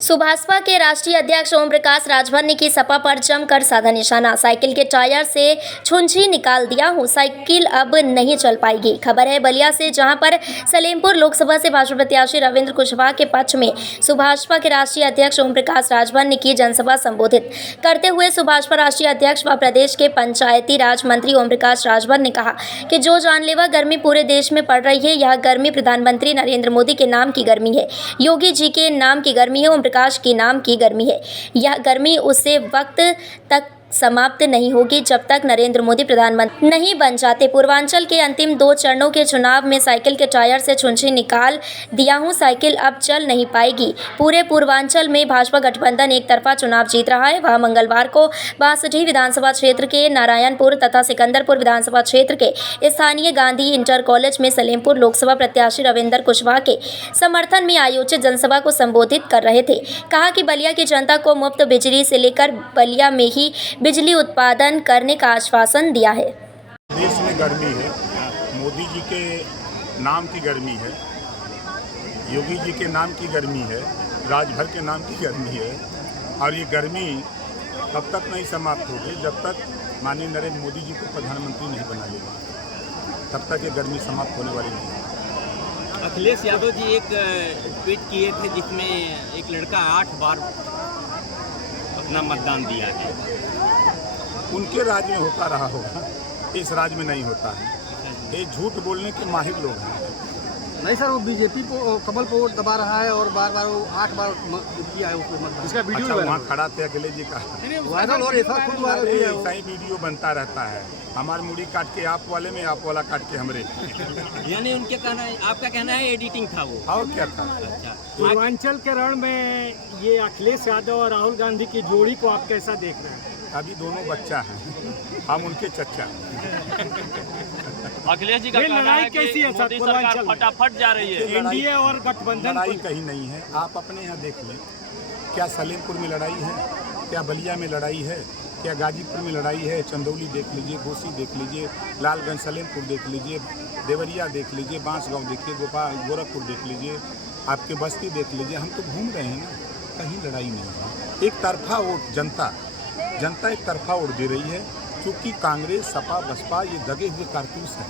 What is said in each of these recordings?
सुभाषपा के राष्ट्रीय अध्यक्ष ओम प्रकाश राजभर ने की सपा पर जमकर साधा निशाना। साइकिल के टायर से छुंछी निकाल दिया हूं, साइकिल अब नहीं चल पाएगी। खबर है बलिया से, जहां पर सलेमपुर लोकसभा से भाजपा प्रत्याशी रविंद्र कुशवाहा के पक्ष में सुभाषपा के राष्ट्रीय अध्यक्ष ओम प्रकाश राजभर ने की जनसभा संबोधित करते हुए सुभाषपा राष्ट्रीय अध्यक्ष व प्रदेश के पंचायती राज मंत्री ओम प्रकाश राजभर ने कहा कि जो जानलेवा गर्मी पूरे देश में पड़ रही है, यह गर्मी प्रधानमंत्री नरेंद्र मोदी के नाम की गर्मी है, योगी जी के नाम की गर्मी है, ओम प्रकाश के नाम की गर्मी है। यह गर्मी उसे वक्त तक समाप्त नहीं होगी जब तक नरेंद्र मोदी प्रधानमंत्री नहीं बन जाते। पूर्वांचल के अंतिम 2 चरणों के चुनाव में साइकिल के टायर से छुंछी निकाल दिया हूं, साइकिल अब चल नहीं पाएगी। पूरे पूर्वांचल में भाजपा गठबंधन एक तरफा चुनाव जीत रहा है। वह मंगलवार को बासठी विधानसभा क्षेत्र के नारायणपुर तथा सिकंदरपुर विधानसभा क्षेत्र के स्थानीय गांधी इंटर कॉलेज में सलेमपुर लोकसभा प्रत्याशी रविंद्र कुशवाहा के समर्थन में आयोजित जनसभा को संबोधित कर रहे थे। कहा कि बलिया की जनता को मुफ्त बिजली से लेकर बलिया में ही बिजली उत्पादन करने का आश्वासन दिया है। देश में गर्मी है, मोदी जी के नाम की गर्मी है, योगी जी के नाम की गर्मी है, राजभर के नाम की गर्मी है। और ये गर्मी तब तक नहीं समाप्त होगी जब तक माननीय नरेंद्र मोदी जी को प्रधानमंत्री नहीं बना लेगा, तब तक ये गर्मी समाप्त होने वाली नहीं है। अखिलेश यादव जी एक ट्वीट किए थे जिसमें एक लड़का 8 बार अपना मतदान दिया है। उनके राज्य में होता रहा होगा, इस राज्य में नहीं होता है। ये झूठ बोलने के माहिर लोग हैं। नहीं सर, वो बीजेपी को कमल को वोट दबा रहा है और बार बार वो 8 बार किया है उसको मतदान। इसका वीडियो अच्छा, वहाँ खड़ा थे अखिलेश जी का वायरल और ऐसा खुद वायरल किया है। ऐसा ही वीडियो बनता रहता है। हमारी मुड़ी काट के आप वाले में, आप वाला काट के हमरे। यानी उनके कहना है, आपका कहना है एडिटिंग था वो, और क्या था? अच्छा। पूर्वांचल के रण में ये अखिलेश यादव और राहुल गांधी की जोड़ी को आप कैसा देख रहे हैं? अभी दोनों बच्चा हैं, हम उनके चच्चा। अखिलेश जी का कहना है कि मोदी सरकार फटाफट जा रही है। एनडीए और गठबंधन लड़ाई कहीं नहीं है। आप अपने यहाँ देख लें, क्या सलेमपुर में लड़ाई है, क्या बलिया में लड़ाई है, क्या गाजीपुर में लड़ाई है? चंदौली देख लीजिए, घोसी देख लीजिए, लालगंज सलेमपुर देख लीजिए, देवरिया देख लीजिए, बांसगांव देखिए, गोरखपुर देख लीजिए, आपके बस्ती देख लीजिए। हम तो घूम रहे हैं ना, कहीं लड़ाई नहीं है। एक तरफा वोट जनता एक तरफा वोट दे रही है, क्योंकि कांग्रेस, सपा, बसपा ये दगे हुए कारतूस हैं।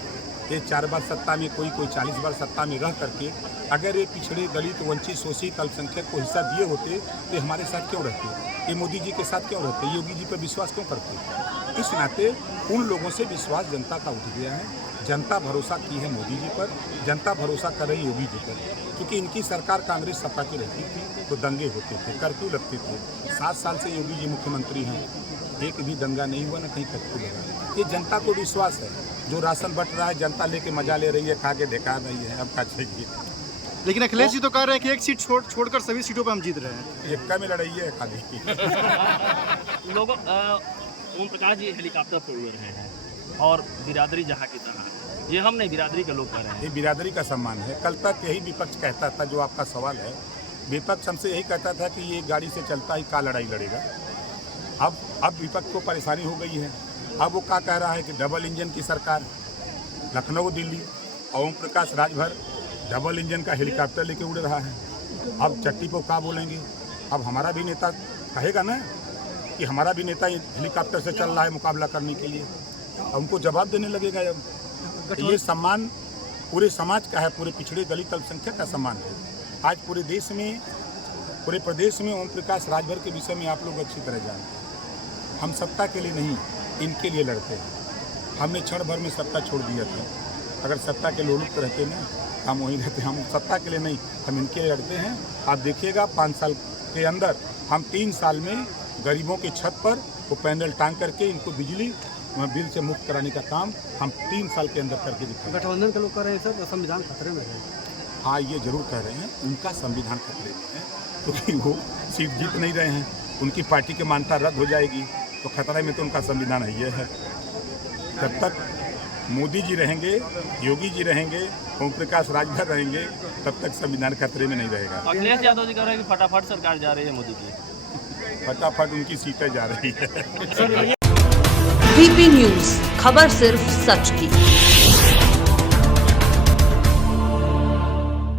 ये 4 बार सत्ता में, कोई 40 बार सत्ता में रह करके अगर ये पिछड़े, दलित, वंचित, शोषित, अल्पसंख्यक को हिस्सा दिए होते तो हमारे साथ क्यों रहते? ये मोदी जी के साथ क्यों रहते? योगी जी पर विश्वास क्यों करते? इस नाते उन लोगों से विश्वास जनता का उठ गया है। जनता भरोसा की है मोदी जी पर, जनता भरोसा कर रही योगी जी पर, क्योंकि इनकी सरकार कांग्रेस सपा की रहती थी तो दंगे होते थे, कर्फ्यू लगते थे। 7 साल से योगी जी मुख्यमंत्री हैं, एक भी दंगा नहीं हुआ, ना कहीं कर्फ्यू लगा। ये जनता को विश्वास है। जो राशन बंट रहा है, जनता लेके मजा ले रही है, खा के दिखा रही है, अब क्या चाहिए? लेकिन अखिलेश जी तो कह रहे हैं कि एक सीट छोड़कर सभी सीटों पर हम जीत रहे हैं। एक में लड़ाई है खाली। लोगों ओम प्रकाश जी हेलीकॉप्टर पर उड़ रहे हैं और बिरादरी जहाँ की तरह, ये हम नहीं, बिरादरी के लोग कह रहे हैं। ये बिरादरी का सम्मान है। कल तक यही विपक्ष कहता था, जो आपका सवाल है, विपक्ष हमसे यही कहता था कि ये गाड़ी से चलता ही का लड़ाई लड़ेगा। अब विपक्ष को परेशानी हो गई है। अब वो क्या कह रहा है कि डबल इंजन की सरकार, लखनऊ दिल्ली, ओम प्रकाश राजभर डबल इंजन का हेलीकॉप्टर लेके उड़ रहा है। अब चट्टी को क्या बोलेंगे? अब हमारा भी नेता कहेगा ना कि हमारा भी नेता हेलीकॉप्टर से चल रहा है मुकाबला करने के लिए, उनको जवाब देने लगेगा। अब ये सम्मान पूरे समाज का है, पूरे पिछड़े, दलित, अल्पसंख्यक का सम्मान है। आज पूरे देश में, पूरे प्रदेश में ओम प्रकाश राजभर के विषय में आप लोग अच्छी तरह जानते हैं। हम सत्ता के लिए नहीं, इनके लिए लड़ते हैं। हमने क्षण भर में सत्ता छोड़ दिया था। अगर सत्ता के लोलुप रहते ना, हम वहीं रहते। हम सत्ता के लिए नहीं, हम इनके लिए लड़ते हैं। आप देखिएगा 5 साल के अंदर हम 3 साल में गरीबों की छत पर वो पैनल टांग करके इनको बिजली बिल से मुक्त कराने का काम हम 3 साल के अंदर करके दिखाएं। गठबंधन के लोग कह रहे हैं सर संविधान खतरे में है। हाँ, ये जरूर कह रहे हैं, उनका संविधान खतरे में है, क्योंकि वो सीट जीत नहीं रहे हैं। उनकी पार्टी की मान्यता रद्द हो जाएगी तो खतरे में तो उनका संविधान है। जब तक मोदी जी रहेंगे, योगी जी रहेंगे, ओम प्रकाश राजभर रहेंगे, तब तक संविधान खतरे में नहीं रहेगा। अखिलेश यादव जी कह रहे हैं कि फटाफट सरकार जा रही है मोदी की। फटाफट उनकी सीटें जा रही है। VP न्यूज, खबर सिर्फ सच की।